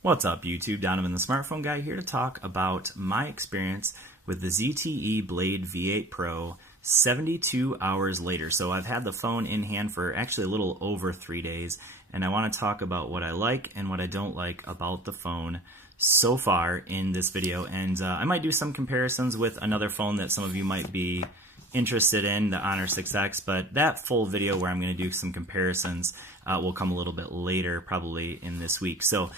What's up YouTube, Donovan the Smartphone Guy here to talk about my experience with the ZTE Blade V8 Pro 72 hours later. So I've had the phone in hand for actually a little over 3 days, and I want to talk about what I like and what I don't like about the phone so far in this video. And I might do some comparisons with another phone that some of you might be interested in, the Honor 6X, but that full video where I'm going to do some comparisons will come a little bit later, probably in this week. So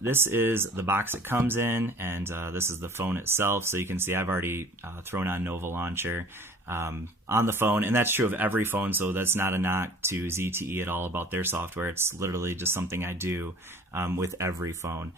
this is the box it comes in, and this is the phone itself. So you can see I've already thrown on Nova Launcher on the phone, and that's true of every phone, so that's not a knock to ZTE at all about their software. It's literally just something I do with every phone.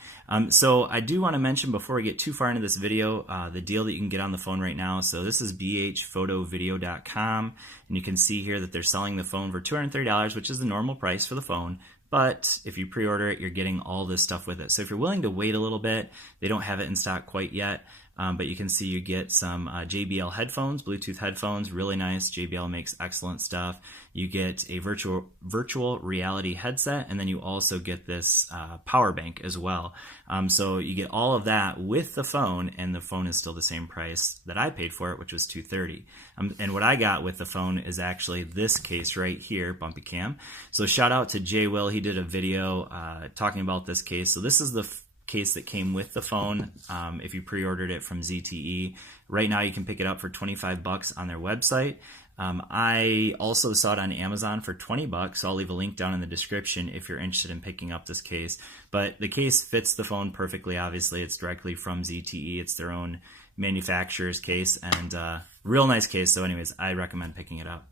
So I do want to mention before we get too far into this video, the deal that you can get on the phone right now. So this is bhphotovideo.com, and you can see here that they're selling the phone for $230, which is the normal price for the phone. But if you pre-order it, you're getting all this stuff with it. So if you're willing to wait a little bit, they don't have it in stock quite yet. But you can see you get some JBL headphones, Bluetooth headphones, really nice. JBL makes excellent stuff. You get a virtual reality headset, and then you also get this power bank as well. So you get all of that with the phone, and the phone is still the same price that I paid for it, which was $230. And what I got with the phone is actually this case right here, Bumpy Cam. So shout out to Jay Will. He did a video talking about this case. So this is the case that came with the phone. If you pre-ordered it from ZTE, right now you can pick it up for 25 bucks on their website. I also saw it on Amazon for 20 bucks, so I'll leave a link down in the description if you're interested in picking up this case. But the case fits the phone perfectly. Obviously, it's directly from ZTE. It's their own manufacturer's case, and real nice case. So anyways, I recommend picking it up.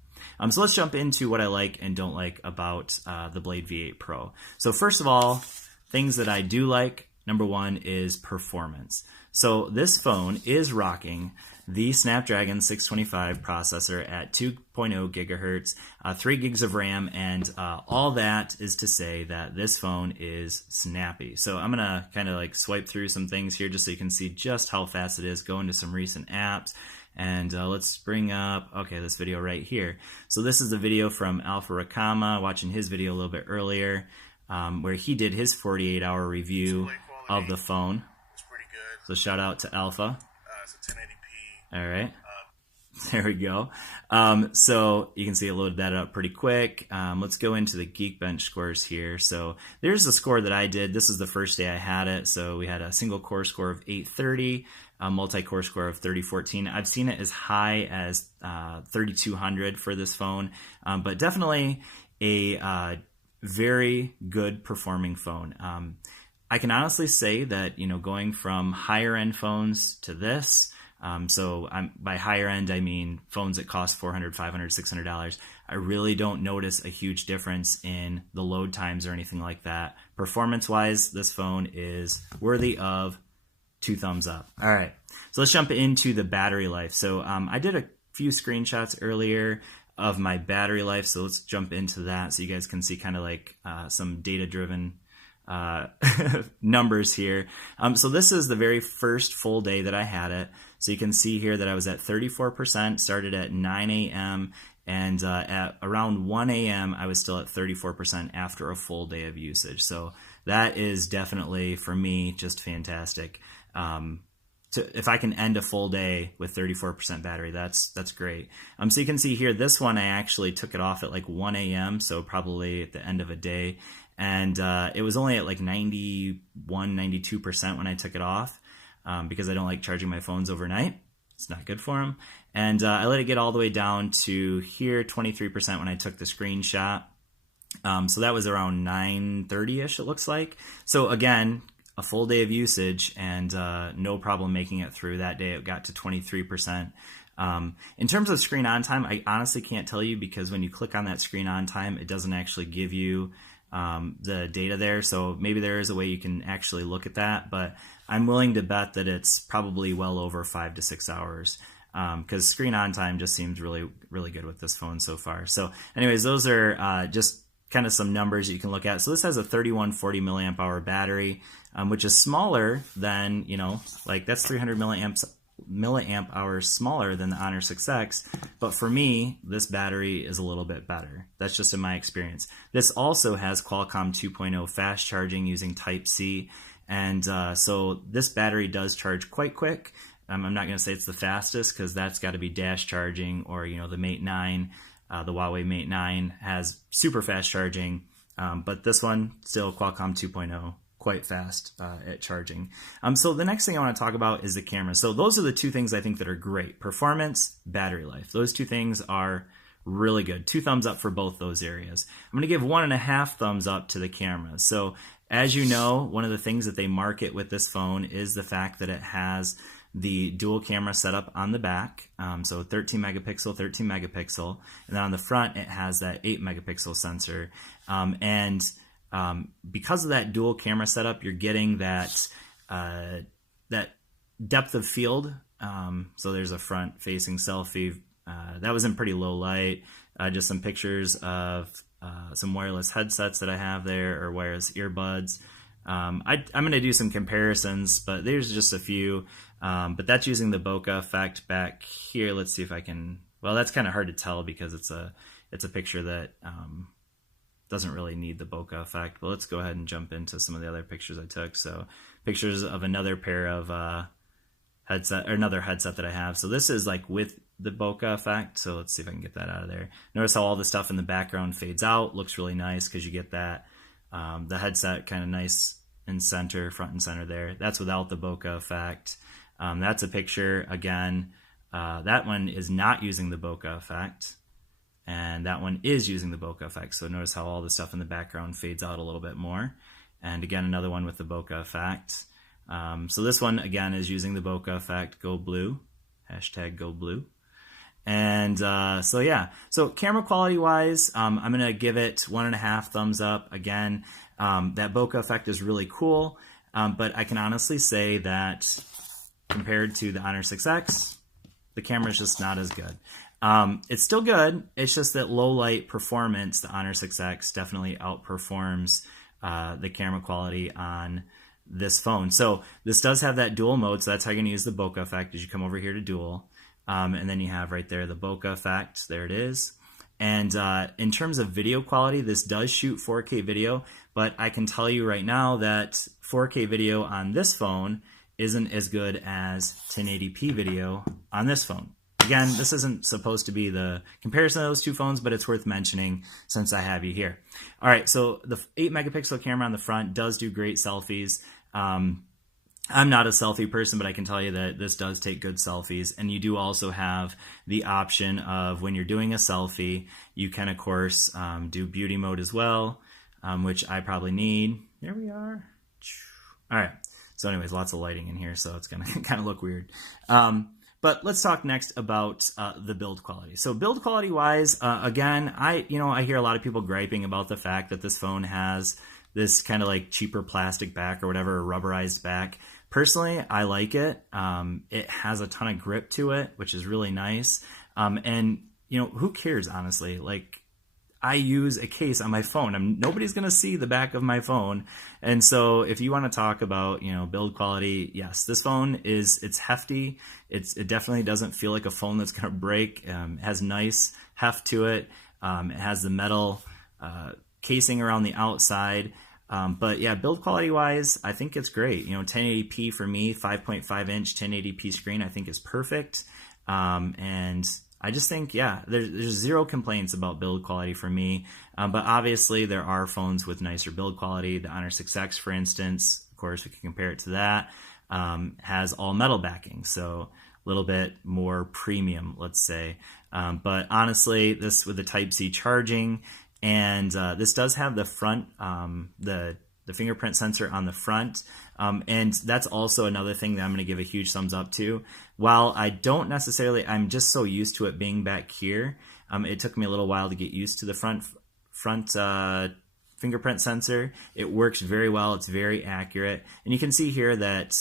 So let's jump into what I like and don't like about the Blade V8 Pro. So first of all, things that I do like. Number one is performance. So this phone is rocking the Snapdragon 625 processor at 2.0 gigahertz, 3 gigs of RAM, and all that is to say that this phone is snappy. So I'm gonna kind of like swipe through some things here just so you can see just how fast it is. Go into some recent apps, and let's bring up, okay, this video right here. So this is the video from Alpha Rakama, watching his video a little bit earlier, where he did his 48-hour review of the phone. It's pretty good. So shout out to Alpha. It's a 1080p. All right. There we go. So you can see it loaded that up pretty quick. Let's go into the Geekbench scores here. So there's the score that I did. This is the first day I had it. So we had a single core score of 830, a multi-core score of 3014. I've seen it as high as 3200 for this phone, but definitely a very good performing phone. I can honestly say that, you know, going from higher end phones to this, by higher end, I mean phones that cost $400, $500, $600. I really don't notice a huge difference in the load times or anything like that. Performance-wise, this phone is worthy of 2 thumbs up. All right, so let's jump into the battery life. So I did a few screenshots earlier of my battery life, so let's jump into that so you guys can see kind of like some data-driven numbers here. So this is the very first full day that I had it. So you can see here that I was at 34%, started at 9 a.m. and at around 1 a.m. I was still at 34% after a full day of usage. So that is definitely, for me, just fantastic. If I can end a full day with 34% battery, that's great. So you can see here, this one I actually took it off at like 1 a.m., so probably at the end of a day. And it was only at like 91, 92% when I took it off because I don't like charging my phones overnight. It's not good for them. And I let it get all the way down to here, 23% when I took the screenshot. So that was around 9:30-ish, it looks like. So again, a full day of usage and no problem making it through. That day it got to 23%. In terms of screen on time, I honestly can't tell you because when you click on that screen on time, it doesn't actually give you the data there. So maybe there is a way you can actually look at that, but I'm willing to bet that it's probably well over 5 to 6 hours because screen on time just seems really, really good with this phone so far. So anyways, those are just kind of some numbers that you can look at. So this has a 3140 milliamp hour battery, which is smaller than, you know, like that's 300 milliamp hours smaller than the Honor 6X, but for me, this battery is a little bit better. That's just in my experience. This also has Qualcomm 2.0 fast charging using Type-C, And so this battery does charge quite quick. I'm not going to say it's the fastest because that's got to be dash charging, or the Mate 9, the Huawei Mate 9 has super fast charging, but this one still Qualcomm 2.0, quite fast at charging. So the next thing I want to talk about is the camera. So those are the two things I think that are great: performance, battery life. Those two things are really good. 2 thumbs up for both those areas. I'm going to give 1.5 thumbs up to the camera. So as you know, one of the things that they market with this phone is the fact that it has the dual camera setup on the back. So 13 megapixel, 13 megapixel. And then on the front, it has that 8 megapixel sensor. Because of that dual camera setup, you're getting that depth of field. So there's a front facing selfie. That was in pretty low light. Just some pictures of some wireless headsets that I have there, or wireless earbuds. I'm going to do some comparisons, but there's just a few. But that's using the bokeh effect back here. Let's see if I can. Well, that's kind of hard to tell because it's a picture that doesn't really need the bokeh effect. But let's go ahead and jump into some of the other pictures I took. So pictures of another pair of headset, or another headset that I have. So this is like with the bokeh effect. So let's see if I can get that out of there. Notice how all the stuff in the background fades out. Looks really nice because you get that the headset kind of nice in center, front and center there. That's without the bokeh effect. That's a picture again. That one is not using the bokeh effect, and that one is using the bokeh effect. So notice how all the stuff in the background fades out a little bit more. And again, another one with the bokeh effect. So this one again is using the bokeh effect. Go blue, hashtag go blue. And so yeah, so camera quality wise, I'm gonna give it 1.5 thumbs up. Again, that bokeh effect is really cool, but I can honestly say that compared to the Honor 6X, the camera is just not as good. It's still good. It's just that low light performance, the Honor 6X definitely outperforms the camera quality on this phone. So this does have that dual mode, so that's how you're gonna use the bokeh effect, as you come over here to dual. And then you have right there the bokeh effect. There it is. And in terms of video quality, this does shoot 4K video, but I can tell you right now that 4K video on this phone isn't as good as 1080p video on this phone. Again, this isn't supposed to be the comparison of those two phones, but it's worth mentioning since I have you here. All right, so the 8 megapixel camera on the front does do great selfies. I'm not a selfie person, but I can tell you that this does take good selfies. And you do also have the option of, when you're doing a selfie, you can, of course, do beauty mode as well, which I probably need. There we are. All right. So anyways, lots of lighting in here, so it's going to kind of look weird. But let's talk next about the build quality. So build quality wise, again, I hear a lot of people griping about the fact that this phone has this kind of like cheaper plastic back or whatever, rubberized back. Personally, I like it. It has a ton of grip to it, which is really nice. And who cares, honestly? Like, I use a case on my phone. Nobody's going to see the back of my phone. And so if you want to talk about, build quality, yes, this phone it's hefty. It definitely doesn't feel like a phone that's going to break. It has nice heft to it. It has the metal casing around the outside. But yeah, build quality wise, I think it's great. 1080p for me, 5.5 inch 1080p screen, I think is perfect. And I just think, yeah, there's zero complaints about build quality for me. But obviously there are phones with nicer build quality. The Honor 6X, for instance, of course, we can compare it to that, has all metal backing. So a little bit more premium, let's say. But honestly, this with the Type-C charging, and this does have the front, the fingerprint sensor on the front. And that's also another thing that I'm going to give a huge thumbs up to. While I don't necessarily, I'm just so used to it being back here. It took me a little while to get used to the front fingerprint sensor. It works very well. It's very accurate. And you can see here that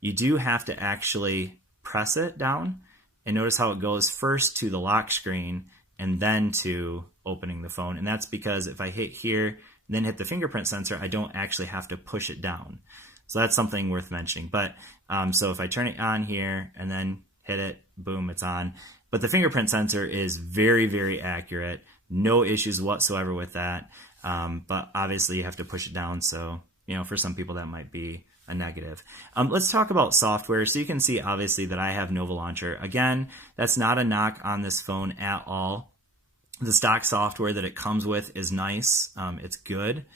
you do have to actually press it down. And notice how it goes first to the lock screen and then to opening the phone. And that's because if I hit here and then hit the fingerprint sensor, I don't actually have to push it down. So that's something worth mentioning. But so if I turn it on here and then hit it, boom, it's on. But the fingerprint sensor is very, very accurate. No issues whatsoever with that. But obviously you have to push it down. So for some people that might be a negative. Let's talk about software. So you can see obviously that I have Nova Launcher. Again, that's not a knock on this phone at all. The stock software that it comes with is nice. It's good,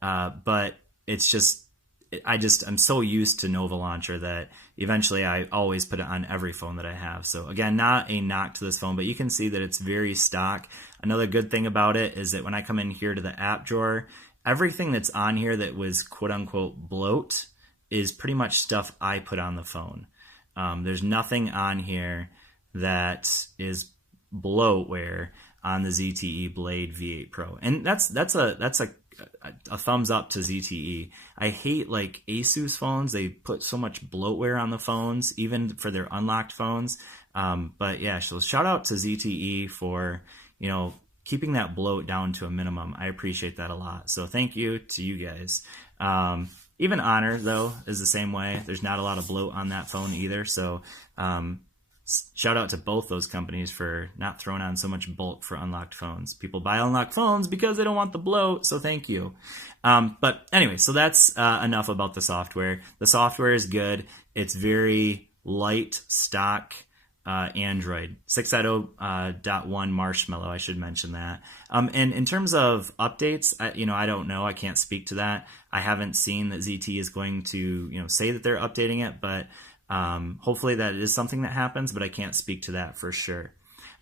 but it's just, I'm so used to Nova Launcher that eventually I always put it on every phone that I have. So again, not a knock to this phone, but you can see that it's very stock. Another good thing about it is that when I come in here to the app drawer, everything that's on here that was quote unquote bloat is pretty much stuff I put on the phone. There's nothing on here that is bloatware on the ZTE Blade V8 Pro, and that's a thumbs up to ZTE. I hate like Asus phones; they put so much bloatware on the phones, even for their unlocked phones. But yeah, so shout out to ZTE for keeping that bloat down to a minimum. I appreciate that a lot. So thank you to you guys. Even Honor though is the same way. There's not a lot of bloat on that phone either. So shout out to both those companies for not throwing on so much bulk for unlocked phones. People buy unlocked phones because they don't want the bloat, so thank you. But anyway, so that's enough about the software. The software is good. It's very light, stock Android. 6.0.1 Marshmallow, I should mention that. And in terms of updates, I don't know. I can't speak to that. I haven't seen that ZTE is going to say that they're updating it, but hopefully that is something that happens, but I can't speak to that for sure.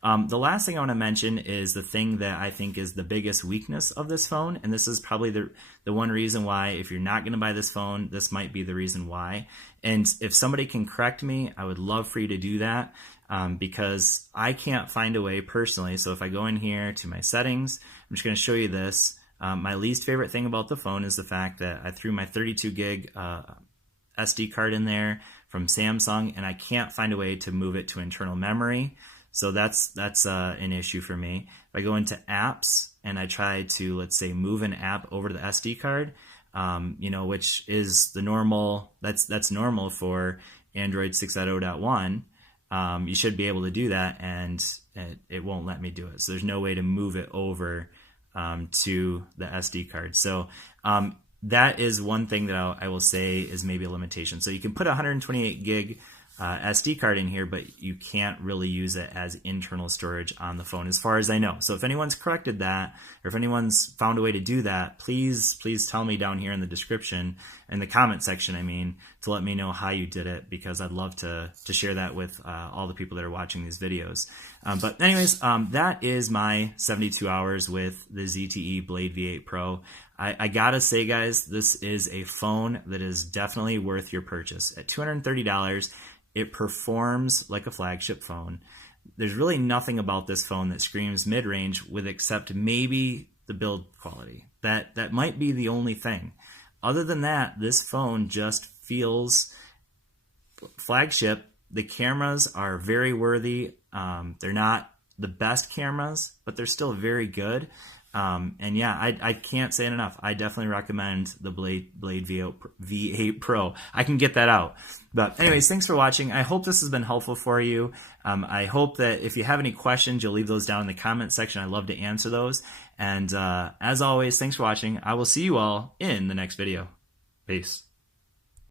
The last thing I want to mention is the thing that I think is the biggest weakness of this phone, and this is probably the one reason why, if you're not going to buy this phone, this might be the reason why. And if somebody can correct me, I would love for you to do that, because I can't find a way personally. So if I go in here to my settings, I'm just going to show you this. My least favorite thing about the phone is the fact that I threw my 32 gig SD card in there from Samsung, and I can't find a way to move it to internal memory. So that's an issue for me. If I go into apps and I try to, let's say, move an app over to the SD card, which is the normal, that's normal for Android 6.0.1, you should be able to do that, and it won't let me do it. So there's no way to move it over to the SD card. So that is one thing that I will say is maybe a limitation. So you can put a 128 gig SD card in here, but you can't really use it as internal storage on the phone as far as I know. So if anyone's corrected that, or if anyone's found a way to do that, please tell me down here in the description, in the comment section, to let me know how you did it, because I'd love to share that with all the people that are watching these videos. But anyways, that is my 72 hours with the ZTE Blade V8 Pro. I gotta say, guys, this is a phone that is definitely worth your purchase. At $230, it performs like a flagship phone. There's really nothing about this phone that screams mid-range, with except maybe the build quality. That might be the only thing. Other than that, this phone just feels flagship. The cameras are very worthy. They're not the best cameras, but they're still very good. And yeah, I can't say it enough. I definitely recommend the Blade V8 Pro. I can get that out. But anyways, thanks for watching. I hope this has been helpful for you. I hope that if you have any questions, you'll leave those down in the comment section. I'd love to answer those. And as always, thanks for watching. I will see you all in the next video. Peace.